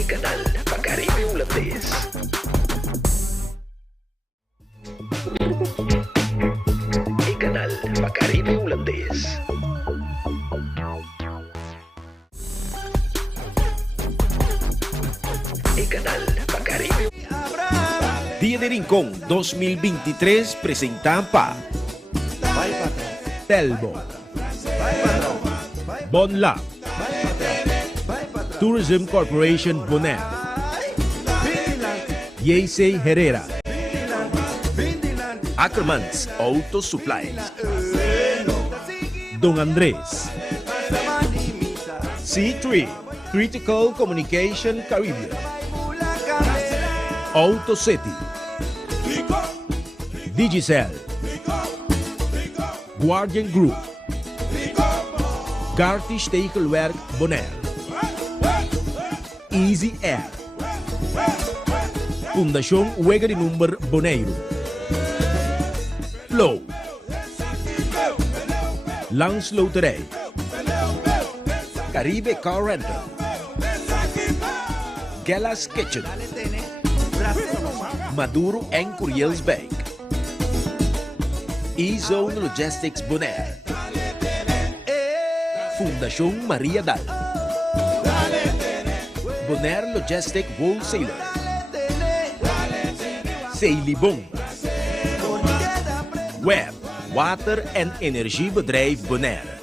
Ikanal Pakaribe Holandés. Ikanal Pakaribe Holandés. Ikanal Pakaribe. Día de Rincón 2023 presenta Telbo, Bonlab, Tourism Corporation Bonaire, Yeisei Herrera, Ackermans Auto Supplies, Don Andrés, C3 Critical Communication Caribbean, Auto City, Digicel, Guardian Group, Gartisch Tegelwerk Bonaire, Easy Air, Fundación Huega de Number Bonaire, Flow, Lance Loterij, Caribe Car Rental, Galas Kitchen, Maduro and Curiels Bank, E-Zone Logistics Bonaire, Fundación María Dal, Bonaire Logistic Wholesaler, Ceilibon, Web, Water and Energiebedrijf Bonaire.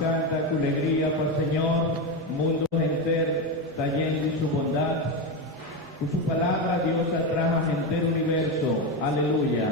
Santa tu alegría por Señor, mundo entero está lleno de su bondad. Con su palabra Dios atrajo entero universo. Aleluya.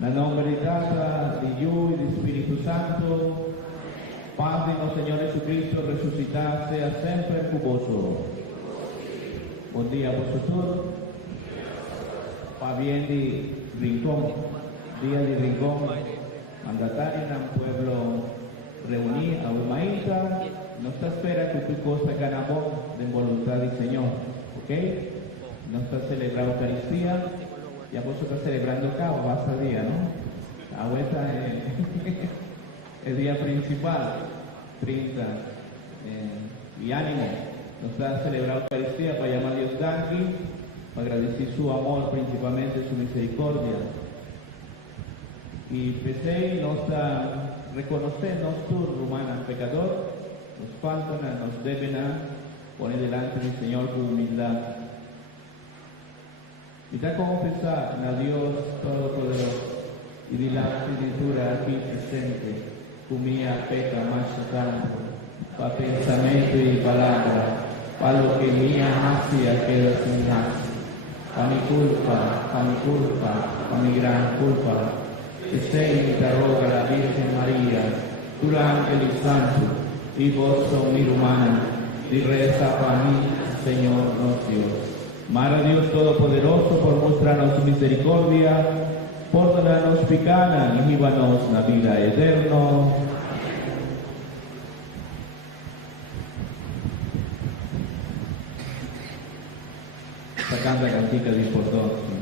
Na nombre de Tata, de Hijo y de Espíritu Santo, paz de nuestro Señor Jesucristo resucitar sea siempre cuboso. Buen día a vosotros. Pa bien de Rincón, día de Rincón, mandatario en el pueblo reunir a Umaíta, nos espera que tu cosa ganamos de voluntad del Señor, ¿ok? no está celebrando Eucaristía, ya vos estás celebrando acá, o vas a día, ¿no? A vuelta el día principal, 30, y ánimo, nos está celebrando Eucaristía para llamar a Dios Danki, para agradecer su amor, principalmente su misericordia. Y pensé, nos reconocernos tú, rumana, pecador, nos faltan, nos deben a poner delante del Señor con humildad. Y da confesar a Dios Todopoderoso y de la escritura aquí presente, humilla peca más tanto, para pensamiento y palabra, para lo que mía hacía queda sin hacer, para mi culpa, para mi gran culpa. Que se interroga la Virgen María, tu ángel y santo, y vos son mi humana, y reza para mí, Señor nuestro Dios. Madre Dios Todopoderoso, por mostrarnos su misericordia, por donarnos picana y líbanos la vida eterna. Sacando la cantica de importancia.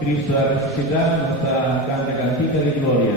Cristo ha resucitado, nos canta cantica de gloria.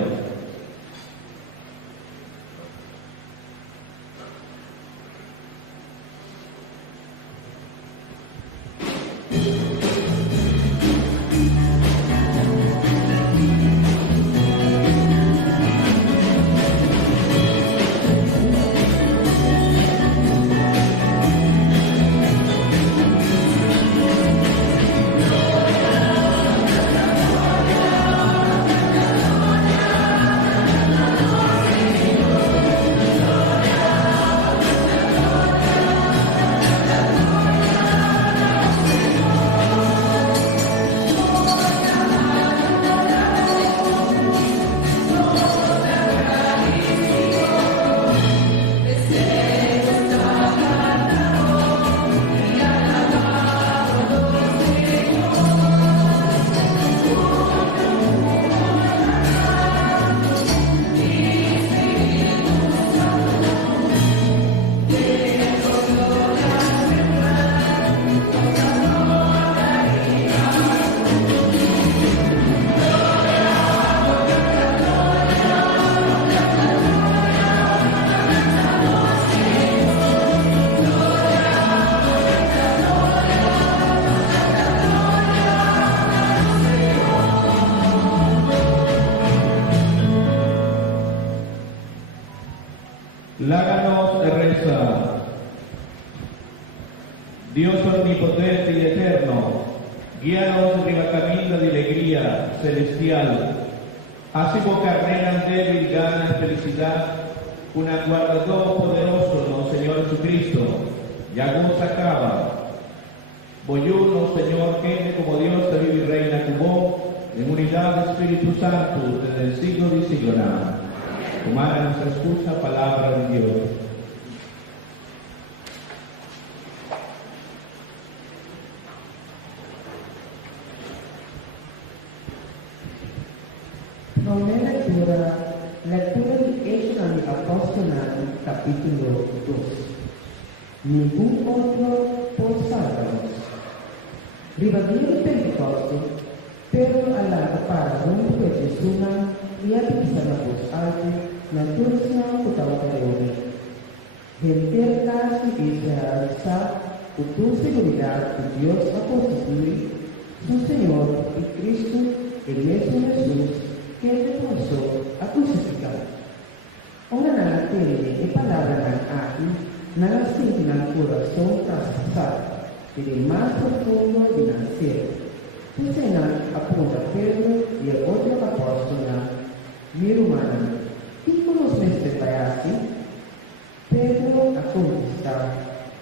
Láganos de reza. Dios omnipotente y eterno, Guíanos en el camino de alegría celestial. Así carreras débil gana felicidad, un aguardador poderoso, no Señor Jesucristo, ya goza acaba. Voyuno, Señor, que como Dios te vive y reina con vos, en unidad del Espíritu Santo, desde el siglo de siglo nada. Tomar a nuestra escucha palabra de Dios. Primera lectura del Hecho del Apostolado, capítulo 2. Ningún otro por salvarnos. Rivadía de Pentecostes, Pedro alaba para donde fue Jesús y avisar la voz alta, la turcia cutabacareone. Vender caso Israel sa, con tu seguridad que Dios ha constituido, su Señor y Cristo, el mismo Jesús, que reconoció a crucificar. Ora nella tele e palabra aquí, nella senti nel corazón traspasado, ed el más profundo del cielo. Tu Señor apunta a Pedro y el otro apóstol, mi hermano, ¿y conoces este payaso? Pedro a contestar,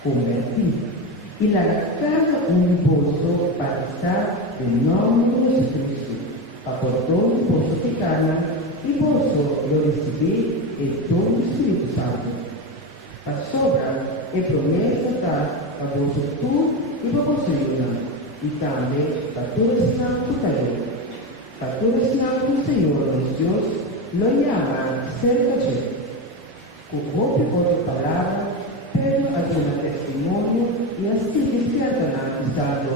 convertido, y la carga un pozo para estar en nombre de Jesucristo. Aportó un pozo de carne y pozo lo recibí el todo Espíritu Santo. A sobra e promesa dar a vos tú y proporciona, y también a todo el santo caer. A todo el santo Señor Dios lo llama cerca de con otra palabra, pero hace un testimonio y así despierta al pisado